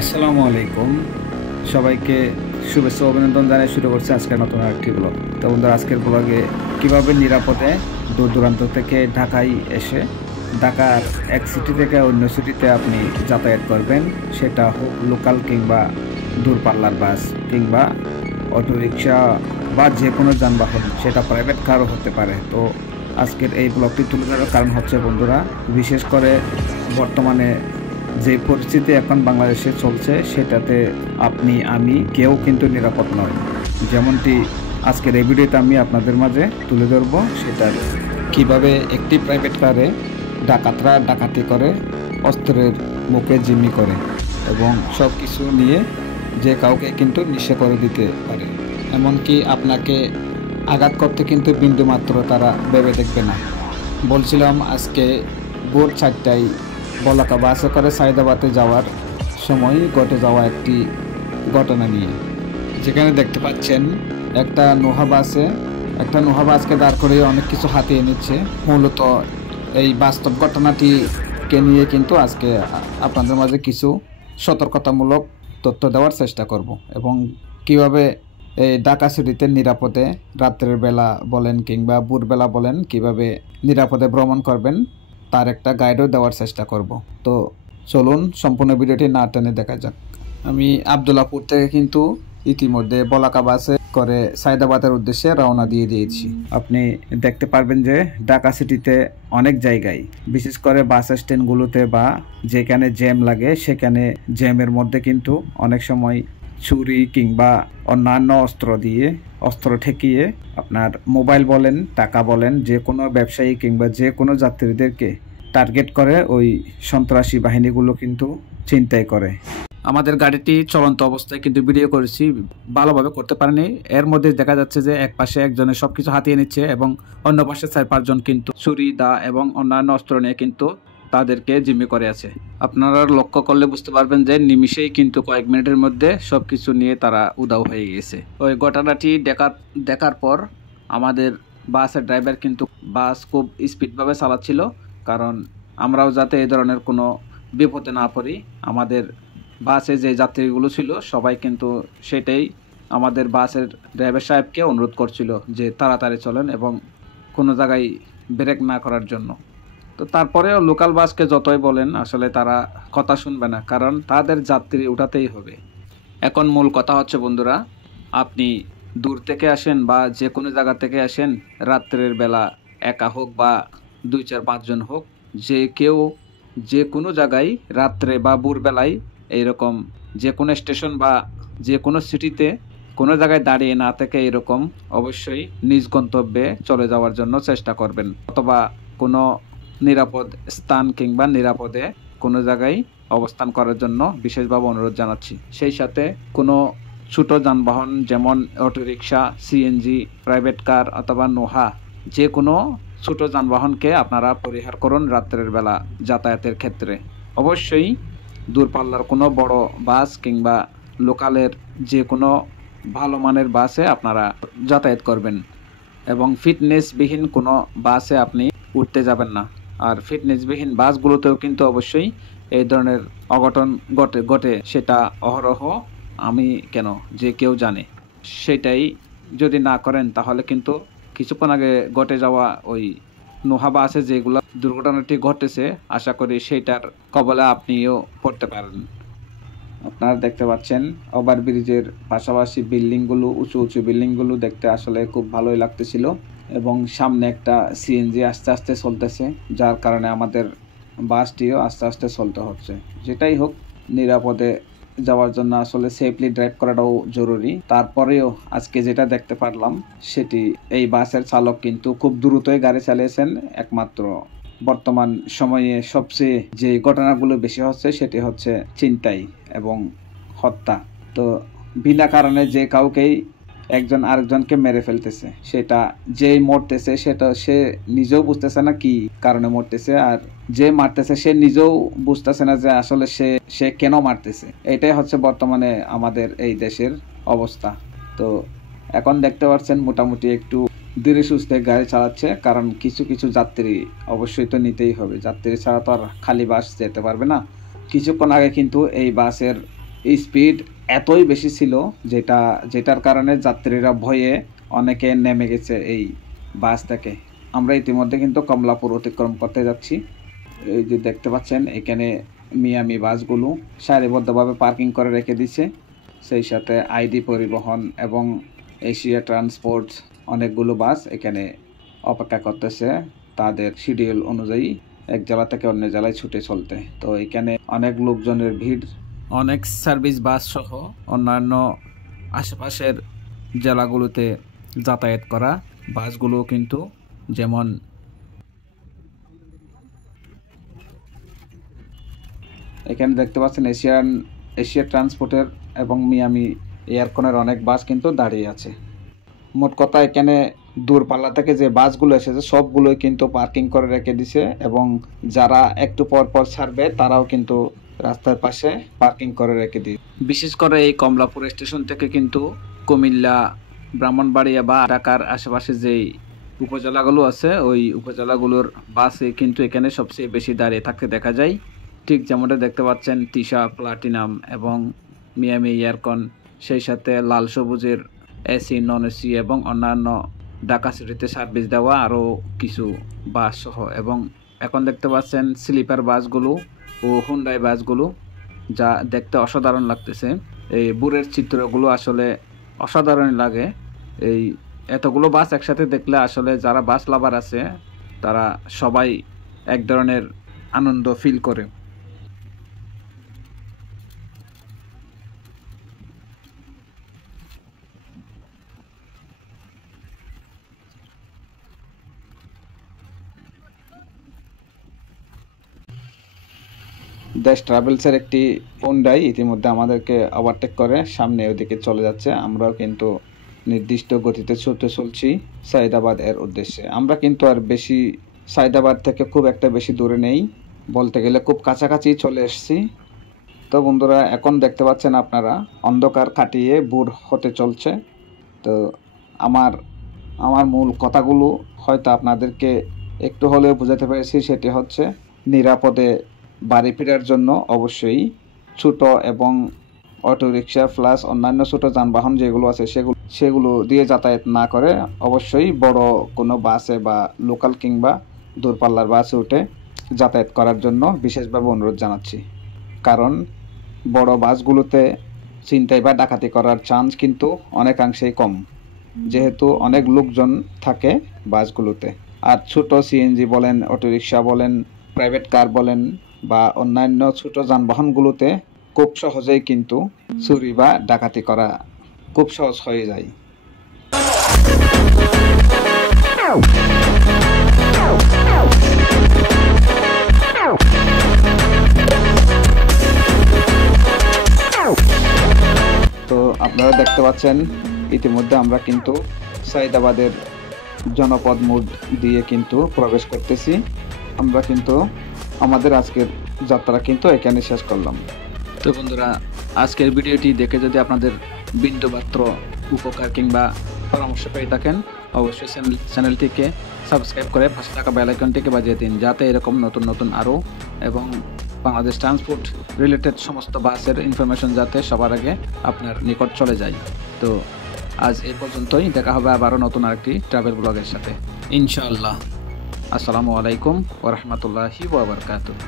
আসসালামু আলাইকুম। সবাইকে শুভেচ্ছা ও অভিনন্দন জানিয়ে শুরু করছি আজকের নতুন আরেকটি ব্লগ। তো বন্ধুরা, আজকের ব্লগে কীভাবে নিরাপদে দূর দূরান্ত থেকে ঢাকায় এসে ঢাকার এক সিটি থেকে অন্য সিটিতে আপনি যাতায়াত করবেন, সেটা হোক লোকাল কিংবা দূরপাল্লার বাস কিংবা অটোরিকশা বা যে কোনো যানবাহন, সেটা প্রাইভেট কারও হতে পারে। তো আজকের এই ব্লগটি তুলে ধরার কারণ হচ্ছে বন্ধুরা, বিশেষ করে বর্তমানে যে পরিস্থিতি এখন বাংলাদেশে চলছে সেটাতে আপনি আমি কেউ কিন্তু নিরাপদ নয়। যেমনটি আজকের এই ভিডিওতে আমি আপনাদের মাঝে তুলে ধরবো, সেটা কিভাবে একটি প্রাইভেট কারে ডাকাতরা ডাকাতি করে, অস্ত্রের মুখে জিম্মি করে এবং সব কিছু নিয়ে যে কাউকে কিন্তু নিঃস্ব করে দিতে পারে। এমনকি আপনাকে আঘাত করতে কিন্তু বিন্দুমাত্র তারা ভেবে দেখবে না। বলছিলাম আজকে ভোর 4টায় বলাকা বাসে করে সায়দাবাদে যাওয়ার সময় ঘটে যাওয়া একটি ঘটনা নিয়ে, যেখানে দেখতে পাচ্ছেন একটা নোহা বাসকে দাঁড় করে অনেক কিছু হাতিয়ে নিচ্ছে। মূলত এই বাস্তব ঘটনাটিকে নিয়ে কিন্তু আজকে আপনাদের মাঝে কিছু সতর্কতামূলক তথ্য দেওয়ার চেষ্টা করব এবং কিভাবে এই ঢাকা সিটিতে নিরাপদে রাত্রের বেলা বলেন কিংবা ভোরবেলা বলেন কিভাবে নিরাপদে ভ্রমণ করবেন তার একটা গাইডও দেওয়ার চেষ্টা করব। তো চলুন সম্পূর্ণ ভিডিওটি না টেনে দেখা যাক। আমি আবদুল্লাপুর থেকে কিন্তু ইতিমধ্যে বলাকা বাসে করে সায়দাবাদের উদ্দেশ্যে রওনা দিয়ে দিয়েছি। আপনি দেখতে পারবেন যে ঢাকা সিটিতে অনেক জায়গায়, বিশেষ করে বাস স্ট্যান্ডগুলোতে বা যেখানে জ্যাম লাগে সেখানে জ্যামের মধ্যে কিন্তু অনেক সময় ছুরি কিংবা অন্যান্য অস্ত্র ঠেকিয়ে আপনার মোবাইল বলেন, টাকা বলেন, যে কোনো ব্যবসায়ী কিংবা যে কোনো যাত্রীদেরকে টার্গেট করে ওই সন্ত্রাসী বাহিনীগুলো কিন্তু ছিনতাই করে। আমাদের গাড়িটি চলন্ত অবস্থায় কিন্তু ভিডিও করেছি, ভালোভাবে করতে পারেনি। এর মধ্যে দেখা যাচ্ছে যে এক পাশে একজনের সবকিছু হাতিয়ে নিচ্ছে এবং অন্য পাশে 4-5 জন কিন্তু ছুরি, দা এবং অন্যান্য অস্ত্র নিয়ে কিন্তু তাদেরকে জিম্মি করে আছে। আপনারা লক্ষ্য করলে বুঝতে পারবেন যে নিমিষেই কিন্তু কয়েক মিনিটের মধ্যে সবকিছু নিয়ে তারা উধাও হয়ে গেছে। ওই ঘটনাটি দেখার পর আমাদের বাসের ড্রাইভার কিন্তু বাস খুব স্পিডভাবে চালাচ্ছিল, কারণ আমরাও যাতে এই ধরনের কোনো বিপদে না পড়ি। আমাদের বাসে যে যাত্রীগুলো ছিল সবাই কিন্তু সেটাই আমাদের বাসের ড্রাইভার সাহেবকে অনুরোধ করছিল যে তাড়াতাড়ি চলেন এবং কোনো জায়গায় ব্রেক না করার জন্য। তো তারপরেও লোকাল বাসকে যতই বলেন আসলে তারা কথা শুনবে না, কারণ তাদের যাত্রী উঠাতেই হবে। এখন মূল কথা হচ্ছে বন্ধুরা, আপনি দূর থেকে আসেন বা যে কোনো জায়গা থেকে আসেন, রাত্রের বেলা একা হোক বা 2-4-5 জন হোক, যে কেউ যে কোনো জায়গায় রাত্রে বা ভোরবেলায় এইরকম যে কোনো স্টেশন বা যে কোনো সিটিতে কোনো জায়গায় দাঁড়িয়ে না থেকে এরকম অবশ্যই নিজ গন্তব্যে চলে যাওয়ার জন্য চেষ্টা করবেন, অথবা কোনো নিরাপদ স্থান কিংবা নিরাপদে কোনো জায়গায় অবস্থান করার জন্য বিশেষভাবে অনুরোধ জানাচ্ছি। সেই সাথে কোনো ছোট যানবাহন যেমন অটোরিকশা, সিএনজি, প্রাইভেট কার অথবা নোহা, যে কোনো ছোট যানবাহনকে আপনারা পরিহার করুন রাত্রের বেলা যাতায়াতের ক্ষেত্রে। অবশ্যই দূরপাল্লার কোনো বড় বাস কিংবা লোকালের যে কোনো ভালো মানের বাসে আপনারা যাতায়াত করবেন এবং ফিটনেসবিহীন কোনো বাসে আপনি উঠতে যাবেন না। আর ফিটনেসবিহীন বাসগুলোতেও কিন্তু অবশ্যই এই ধরনের অঘটন ঘটে, সেটা অহরহ আমি কেন যে কেউ জানে। সেটাই যদি না করেন তাহলে কিন্তু কিছুক্ষণ আগে ঘটে যাওয়া ওই নোহা বাসে যেগুলো দুর্ঘটনাটি ঘটেছে, আশা করি সেইটার কবলে আপনিও পড়তে পারেন। আপনারা দেখতে পাচ্ছেন ওভারব্রিজের পাশাপাশি বিল্ডিংগুলো, উঁচু উঁচু বিল্ডিংগুলো দেখতে আসলে খুব ভালোই লাগতেছিল এবং সামনে একটা সিএনজি আস্তে আস্তে চলতেছে, যার কারণে আমাদের বাসটিও আস্তে আস্তে চলতে হচ্ছে। যেটাই হোক, নিরাপদে যাওয়ার জন্য আসলে সেফলি ড্রাইভ করাটাও জরুরি। তারপরেও আজকে যেটা দেখতে পারলাম সেটি, এই বাসের চালক কিন্তু খুব দ্রুতই গাড়ি চালিয়েছেন। একমাত্র বর্তমান সময়ে সবচেয়ে যে ঘটনাগুলো বেশি হচ্ছে সেটি হচ্ছে ছিনতাই এবং হত্যা। তো বিনা কারণে যে কাউকেই একজন আরেকজনকে মেরে ফেলতেছে, সেটা যেই মরতেছে সেটা সে নিজেও বুঝতেছে না কি কারণে মরতেছে, আর যে মারতেছে সে নিজেও বুঝতেছে না যে আসলে সে কেন মারতেছে। এটাই হচ্ছে বর্তমানে আমাদের এই দেশের অবস্থা। তো এখন দেখতে পাচ্ছেন মোটামুটি একটু ধীরে সুস্থে গাড়ি চালাচ্ছে, কারণ কিছু কিছু যাত্রী অবশ্যই তো নিতেই হবে। যাত্রী ছাড়া তো আর খালি বাস যেতে পারবে না। কিছুক্ষণ আগে কিন্তু এই বাসের স্পিড এতই বেশি ছিল যেটার কারণে যাত্রীরা ভয়ে অনেকে নেমে গেছে এই বাস থেকে। আমরা ইতিমধ্যে কিন্তু কমলাপুর অতিক্রম করতে যাচ্ছি। এই যে দেখতে পাচ্ছেন এখানে মিয়ামি বাসগুলো সারিবদ্ধভাবে পার্কিং করে রেখে দিছে। সেই সাথে আইডি পরিবহন এবং এশিয়া ট্রান্সপোর্ট অনেকগুলো বাস এখানে অপেক্ষা করতেছে তাদের শিডিউল অনুযায়ী এক জেলা থেকে অন্য জেলায় ছুটে চলতে। তো এখানে অনেক লোকজনের ভিড়, অনেক সার্ভিস বাস সহ অন্যান্য আশেপাশের জেলাগুলোতে যাতায়াত করা বাসগুলো কিন্তু, যেমন এখানে দেখতে পাচ্ছেন এশিয়া ট্রান্সপোর্টের এবং মিয়ামি এয়ারকনের অনেক বাস কিন্তু দাঁড়িয়ে আছে। মোট কথা এখানে দূরপাল্লা থেকে যে বাসগুলো এসেছে সবগুলোই কিন্তু পার্কিং করে রেখে দিছে এবং যারা একটু পর পর ছাড়বে তারাও কিন্তু রাস্তার পাশে পার্কিং করে রেখে দিই। বিশেষ করে এই কমলাপুর স্টেশন থেকে কিন্তু কুমিল্লা, ব্রাহ্মণবাড়িয়া বা ঢাকার আশেপাশে যেই উপজেলাগুলো আছে ওই উপজেলাগুলোর বাসে কিন্তু এখানে সবচেয়ে বেশি দাঁড়িয়ে থাকতে দেখা যায়। ঠিক যেমনটা দেখতে পাচ্ছেন তিশা, প্লাটিনাম এবং মিয়ামি এয়ারকন, সেই সাথে লাল সবুজের এসি, নন এসি এবং অন্যান্য ঢাকা সিটিতে সার্ভিস দেওয়া আরও কিছু বাস সহ। এবং এখন দেখতে পাচ্ছেন স্লিপার বাসগুলো ও হুন্ডাই বাসগুলো, যা দেখতে অসাধারণ লাগতেছে। এই বুরের চিত্রগুলো আসলে অসাধারণ লাগে। এই এতগুলো বাস একসাথে দেখলে আসলে যারা বাস লাভার আছে তারা সবাই এক ধরনের আনন্দ ফিল করে। দেশ ট্রাভেলসের একটি হুন্ডাই ইতিমধ্যে আমাদেরকে ওভারটেক করে সামনে ওদিকে চলে যাচ্ছে। আমরাও কিন্তু নির্দিষ্ট গতিতে ছুটে চলছি সাইদাবাদ এর উদ্দেশ্যে। আমরা কিন্তু আর বেশি সাইদাবাদ থেকে খুব একটা বেশি দূরে নেই, বলতে গেলে খুব কাছাকাছি চলে এসেছি। তো বন্ধুরা, এখন দেখতে পাচ্ছেন আপনারা অন্ধকার কাটিয়ে ভোর হতে চলছে। তো আমার মূল কথাগুলো হয়তো আপনাদেরকে একটু হলেও বোঝাতে পেরেছি। সেটি হচ্ছে নিরাপদে বাড়ি ফেরার জন্য অবশ্যই ছোট এবং অটোরিকশা প্লাস অন্যান্য ছোট যানবাহন যেগুলো আছে সেগুলো দিয়ে যাতায়াত না করে অবশ্যই বড় কোনো বাসে বা লোকাল কিংবা দূরপাল্লার বাসে উঠে যাতায়াত করার জন্য বিশেষভাবে অনুরোধ জানাচ্ছি। কারণ বড় বাসগুলোতে ছিনতাই বা ডাকাতি করার চান্স কিন্তু অনেকাংশেই কম, যেহেতু অনেক লোকজন থাকে বাসগুলোতে। আর ছোট সিএনজি বলেন, অটোরিকশা বলেন, প্রাইভেট কার বলেন বা অন্যান্য ছোট যানবাহনগুলোতে খুব সহজেই কিন্তু চুরি বা ডাকাতি করা খুব সহজ হয়ে যায়। তো আপনারা দেখতে পাচ্ছেন ইতিমধ্যে আমরা কিন্তু সাইদাবাদের জনপদ মোড় দিয়ে কিন্তু প্রবেশ করতেছি। আমরা কিন্তু আমাদের আজকের যাত্রা কিন্তু এখানে শেষ করলাম। তো বন্ধুরা, আজকের ভিডিওটি দেখে যদি আপনাদের বিন্দুমাত্র উপকার কিংবা পরামর্শ পেয়ে থাকেন অবশ্যই চ্যানেলটিকে সাবস্ক্রাইব করে পাশে থাকা বেল আইকনটিকে বাজিয়ে দিন, যাতে এরকম নতুন নতুন আরও এবং বাংলাদেশ ট্রান্সপোর্ট রিলেটেড সমস্ত বাসের ইনফরমেশন যাতে সবার আগে আপনার নিকট চলে যায়। তো আজ এই পর্যন্তই, দেখা হবে আবারও নতুন আরেকটি ট্রাভেল ব্লগের সাথে ইনশাআল্লাহ। আসসালামু আলাইকুম ওয়া রাহমাতুল্লাহি ওয়া বারাকাতুহু।